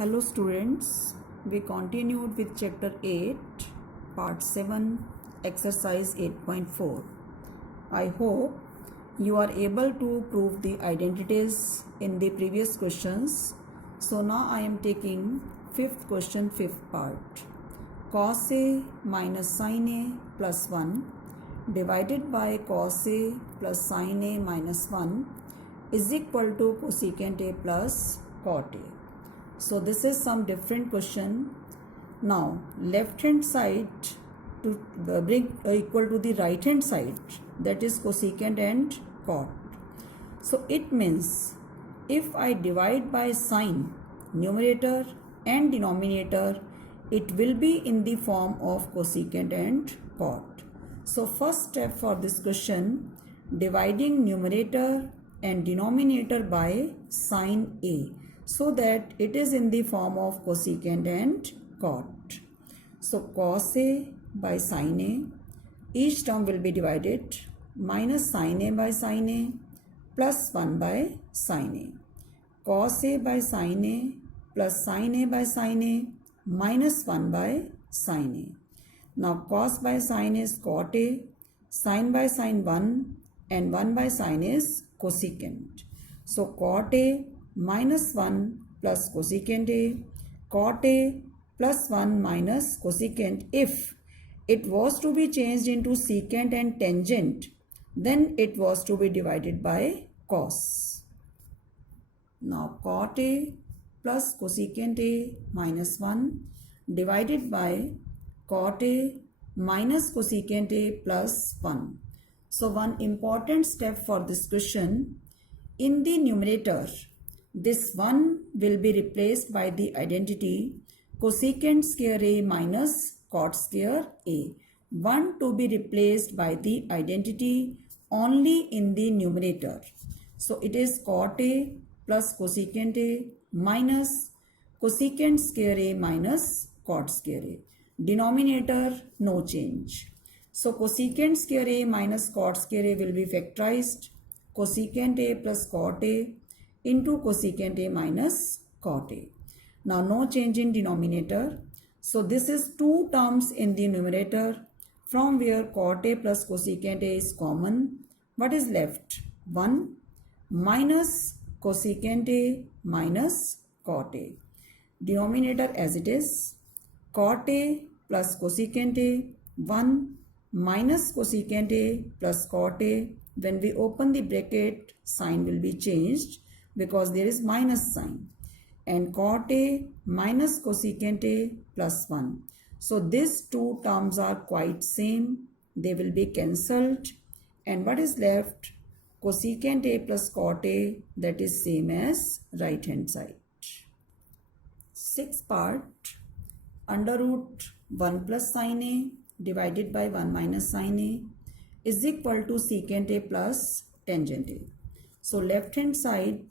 Hello students, we continued with chapter 8, part 7, exercise 8.4. I hope you are able to prove the identities in the previous questions. So now I am taking fifth question, fifth part. Cos A minus sin A plus 1 divided by cos A plus sin A minus 1 is equal to cosecant A plus cot A. So this is some different question. Now left hand side to bring equal to the right hand side, that is cosecant and cot. So it means if I divide by sine, numerator and denominator, it will be in the form of cosecant and cot. So first step for this question, dividing numerator and denominator by sine A, so that it is in the form of cosecant and cot. So cos A by sin A, each term will be divided, minus sin A by sin A plus 1 by sin A. Cos A by sin A plus sin A by sin A minus 1 by sin A. Now cos by sin is cot A, sin by sin 1 and 1 by sin is cosecant. So cot A minus 1 plus cosecant A, cot A plus 1 minus cosecant. If it was to be changed into secant and tangent, then it was to be divided by cos. Now cot A plus cosecant A minus 1 divided by cot A minus cosecant A plus 1. So one important step for this question, in the numerator, this 1 will be replaced by the identity cosecant square A minus cot square A. 1 to be replaced by the identity only in the numerator. So it is cot A plus cosecant A minus cosecant square A minus cot square A. Denominator no change. So cosecant square A minus cot square A will be factorized. Cosecant A plus cot A into cosecant A minus cot A. Now no change in denominator. So this is two terms in the numerator from where cot A plus cosecant A is common. What is left? 1 minus cosecant A minus cot A. Denominator as it is. Cot A plus cosecant A, 1 minus cosecant A plus cot A. When we open the bracket, sign will be changed because there is minus sign, and cot A minus cosecant A plus 1. So these two terms are quite same. They will be cancelled, and what is left? Cosecant A plus cot A, that is same as right hand side. Sixth part, under root 1 plus sin A divided by 1 minus sin A is equal to secant A plus tangent A. So left hand side,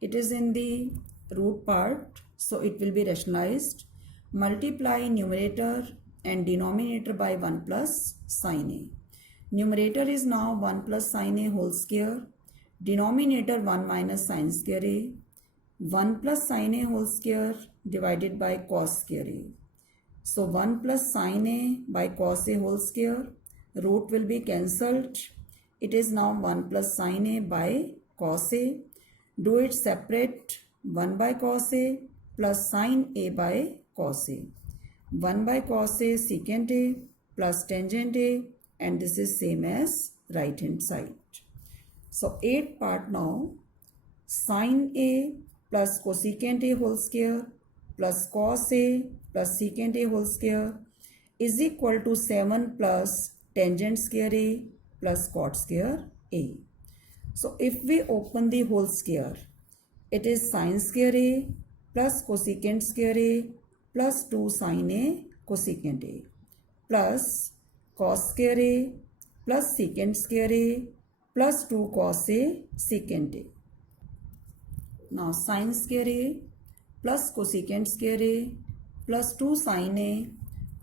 it is in the root part, so it will be rationalized. Multiply numerator and denominator by 1 plus sin A. Numerator is now 1 plus sin A whole square. Denominator 1 minus sin square A. 1 plus sin A whole square divided by cos square A. So 1 plus sin A by cos A whole square. Root will be cancelled. It is now 1 plus sin A by cos A. Do it separate. 1 by cos A plus sin A by cos A. 1 by cos A secant A plus tangent A, and this is same as right hand side. So 8th part now, sin A plus cosecant A whole square plus cos A plus secant A whole square is equal to 7 plus tangent square A plus cot square A. So if we open the whole square, it is sin square A plus cosecant square A plus 2 sin A cosecant A plus cos square A plus secant square A plus 2 cos A secant A. Now sin square A plus cosecant square A plus 2 sin A,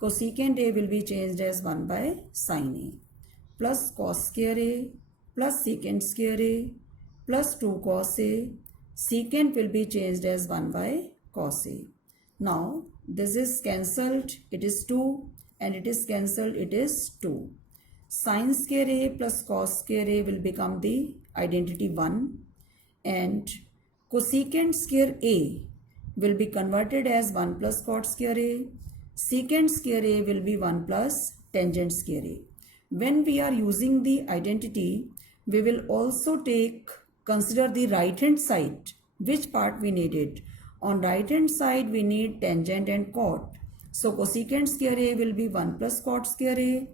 cosecant A will be changed as 1 by sin A, plus cos square A plus secant square A plus 2 cos A, secant will be changed as 1 by cos A. Now this is cancelled, it is 2, and it is cancelled, it is 2. Sin square A plus cos square A will become the identity 1, and cosecant square A will be converted as 1 plus cot square A. Secant square A will be 1 plus tangent square A. When we are using the identity, we will also consider the right hand side, which part we needed. On right hand side we need tangent and cot. So cosecant square A will be 1 plus cot square A,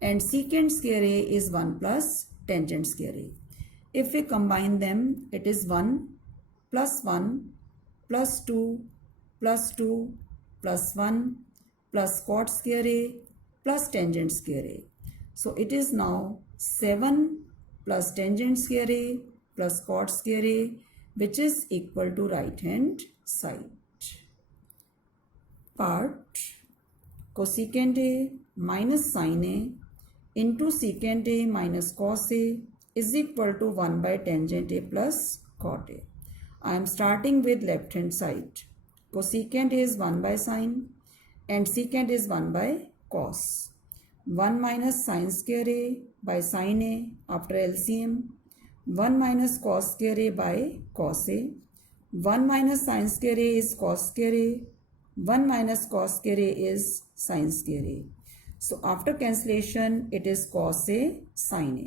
and secant square A is 1 plus tangent square A. If we combine them, it is 1 plus 1 plus 2 plus 2 plus 1 plus cot square A plus tangent square A. So it is now 7 plus tangent square A plus cot square A, which is equal to right hand side. Part cosecant A minus sin A into secant A minus cos A is equal to 1 by tangent A plus cot A. I am starting with left hand side. Cosecant A is 1 by sin and secant is 1 by cos. 1 minus sin square A by sin A after LCM. 1 minus cos square A by cos A. 1 minus sin square A is cos square A. 1 minus cos square A is sin square A. So after cancellation, it is cos A sin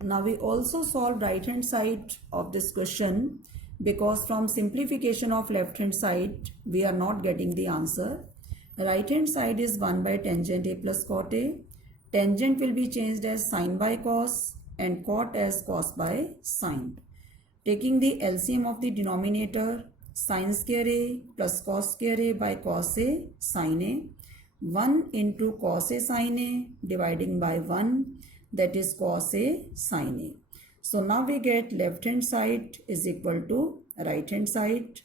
A. Now we also solve right hand side of this question, because from simplification of left hand side we are not getting the answer. Right hand side is 1 by tangent A plus cot A. Tangent will be changed as sin by cos and cot as cos by sin. Taking the LCM of the denominator, sin square A plus cos square A by cos A sin A. 1 into cos A sin A dividing by 1, that is cos A sin A. So now we get left hand side is equal to right hand side.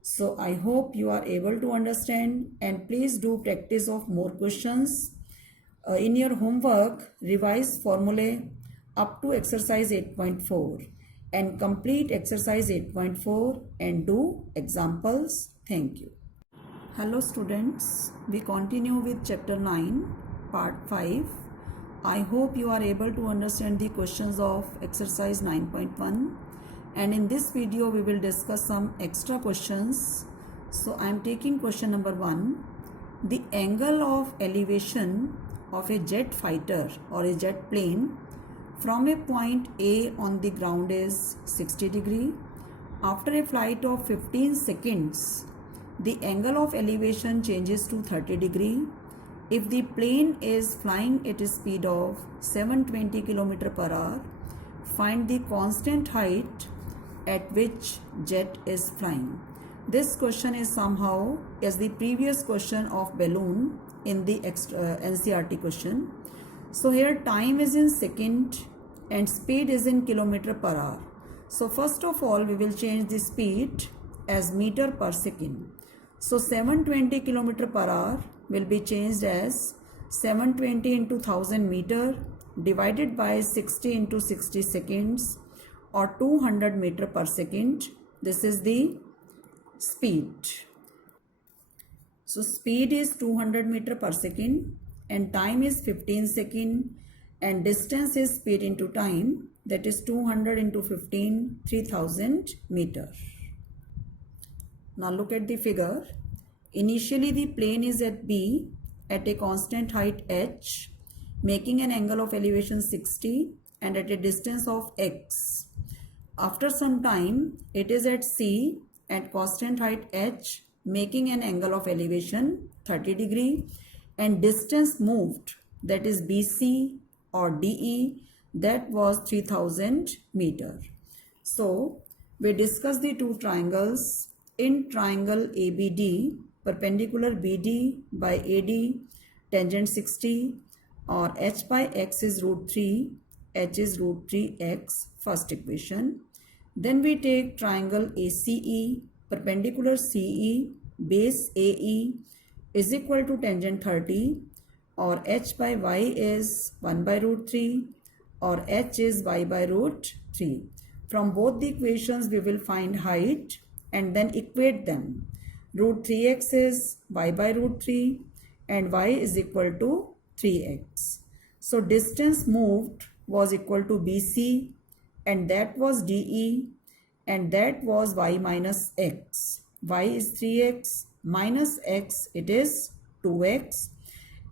So I hope you are able to understand, and please do practice of more questions. In your homework, revise formulae up to exercise 8.4 and complete exercise 8.4 and do examples. Thank you. Hello students, we continue with chapter 9, part 5. I hope you are able to understand the questions of exercise 9.1, and in this video we will discuss some extra questions. So I am taking question number 1. The angle of elevation of a jet fighter or a jet plane from a point A on the ground is 60 degree. After a flight of 15 seconds, the angle of elevation changes to 30 degree. If the plane is flying at a speed of 720 km per hour, find the constant height at which jet is flying. This question is somehow as the previous question of balloon in the NCERT question. So here time is in second and speed is in kilometer per hour. So first of all we will change the speed as meter per second. So 720 km per hour will be changed as 720 into 1000 meter divided by 60 into 60 seconds or 200 meter per second. This is the speed. So speed is 200 meter per second and time is 15 second and distance is speed into time, that is 200 into 15, 3000 meter. Now look at the figure. Initially the plane is at B at a constant height h, making an angle of elevation 60 and at a distance of x. After some time it is at C at constant height h, making an angle of elevation 30 degree and distance moved, that is BC or DE, that was 3000 meter. So we discuss the two triangles. In triangle ABD, perpendicular BD by AD, tangent 60, or h by x is root 3, h is root 3x, first equation. Then we take triangle ACE, perpendicular CE, base AE is equal to tangent 30, or h by y is 1 by root 3, or h is y by root 3. From both the equations we will find height and then equate them. root 3x is y by root 3 and y is equal to 3x. So distance moved was equal to BC and that was DE and that was y minus x. Y is 3x minus x, it is 2x,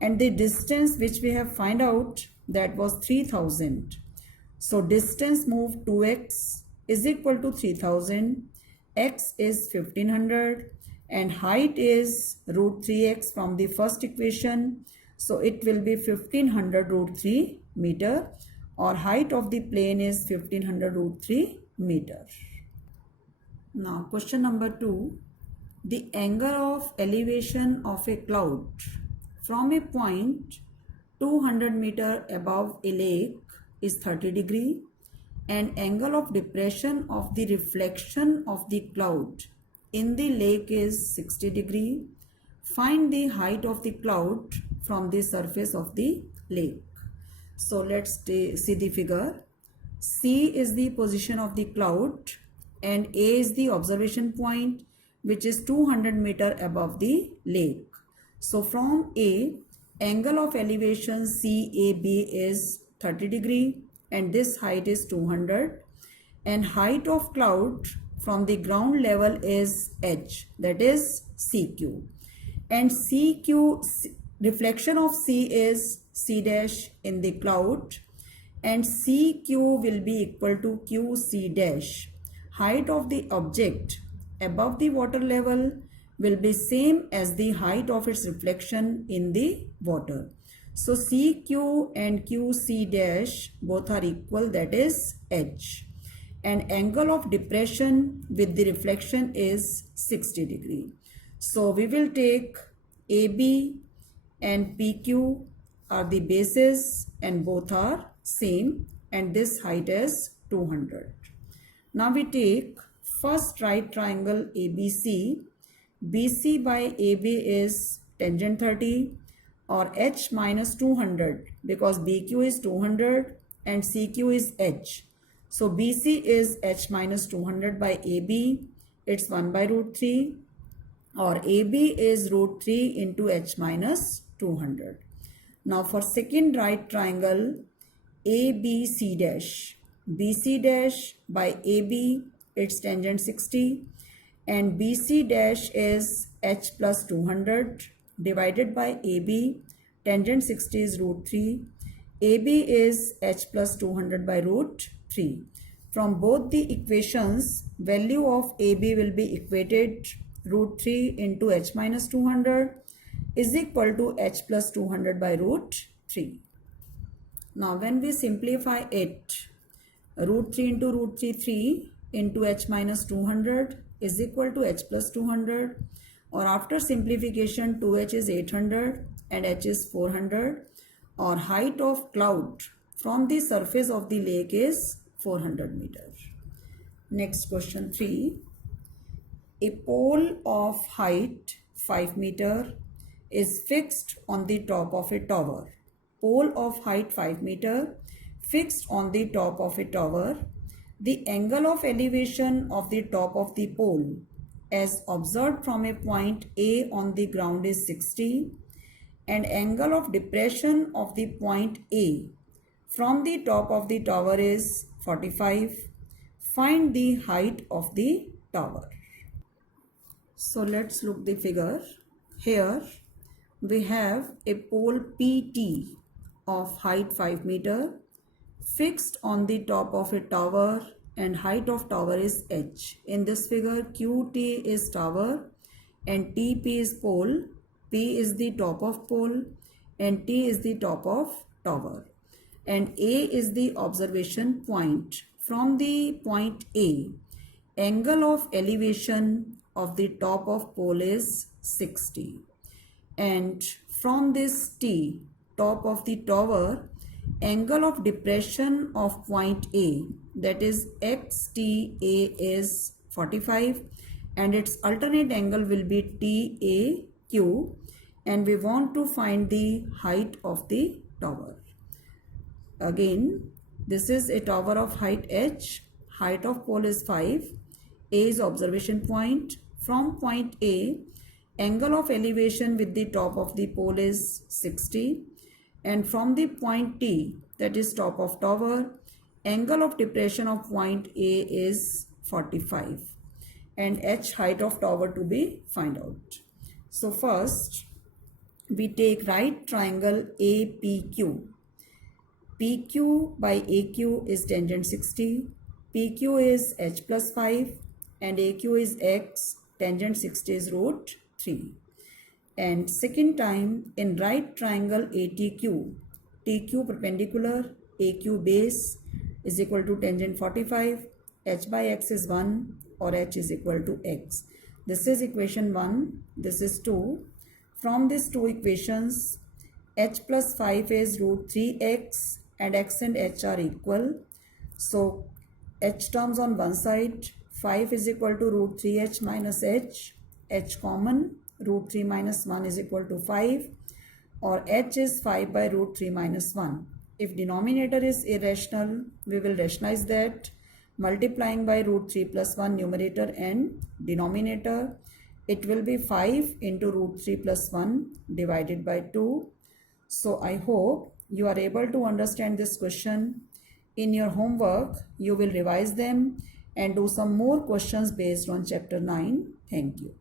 and the distance which we have find out, that was 3000. So distance moved 2x is equal to 3000, x is 1500 and height is root 3x from the first equation. So it will be 1500 root 3 meter, or height of the plane is 1500 root 3 meter. Now question number 2. The angle of elevation of a cloud from a point 200 meter above a lake is 30 degree and angle of depression of the reflection of the cloud in the lake is 60 degree. Find the height of the cloud from the surface of the lake. So let's see the figure. C is the position of the cloud and A is the observation point, which is 200 meter above the lake. So from A, angle of elevation CAB is 30 degree and this height is 200, and height of cloud from the ground level is H, that is CQ, and CQ, reflection of C is C dash in the cloud, and CQ will be equal to QC dash. Height of the object above the water level will be same as the height of its reflection in the water. So CQ and QC dash both are equal, that is H. And angle of depression with the reflection is 60 degree. So we will take AB and PQ are the bases and both are same, and this height is 200. Now we take first right triangle ABC. BC by AB is tangent 30 or H minus 200 because BQ is 200 and CQ is H. So BC is H minus 200 by AB. It's 1 by root 3, or AB is root 3 into H minus 200. Now for second right triangle ABC dash. BC dash by AB, it's tangent 60, and BC dash is H plus 200 divided by AB. Tangent 60 is root 3. AB is H plus 200 by root 3. From both the equations, value of AB will be equated. Root 3 into H minus 200 is equal to H plus 200 by root 3. Now when we simplify it, root 3 into root 3 into H minus 200 is equal to H plus 200, or after simplification 2H is 800 and H is 400, or height of cloud from the surface of the lake is 400 meters. Next question 3. A pole of height 5 meter is fixed on the top of a tower. Pole of height 5 meter fixed on the top of a tower. The angle of elevation of the top of the pole as observed from a point A on the ground is 60 and angle of depression of the point A from the top of the tower is 45. Find the height of the tower. So let's look the figure. Here we have a pole PT of height 5 meter fixed on the top of a tower and height of tower is H. In this figure, QT is tower and TP is pole. P is the top of pole and T is the top of tower. And A is the observation point. From the point A, angle of elevation of the top of pole is 60. And from this T, top of the tower, angle of depression of point A, that is XTA, is 45 and its alternate angle will be TAQ, and we want to find the height of the tower. Again, this is a tower of height H, height of pole is 5, A is observation point, From point A, angle of elevation with the top of the pole is 60, and from the point T, that is top of tower, angle of depression of point A is 45, and h height of tower to be find out. So first we take right triangle APQ. PQ by AQ is tangent 60, PQ is h plus 5, and AQ is x, tangent 60 is root 3. And second time in right triangle ATQ, TQ perpendicular, AQ base is equal to tangent 45, h by x is 1 or h is equal to x. This is equation 1, this is 2. From these two equations, h plus 5 is root 3x and x and h are equal. So h terms on one side, 5 is equal to root 3h minus h common, root 3 minus 1 is equal to 5, or h is 5 by root 3 minus 1. If denominator is irrational, we will rationalize that multiplying by root 3 plus 1 numerator and denominator. It will be 5 into root 3 plus 1 divided by 2. So I hope you are able to understand this question. In your homework, you will revise them and do some more questions based on chapter 9. Thank you.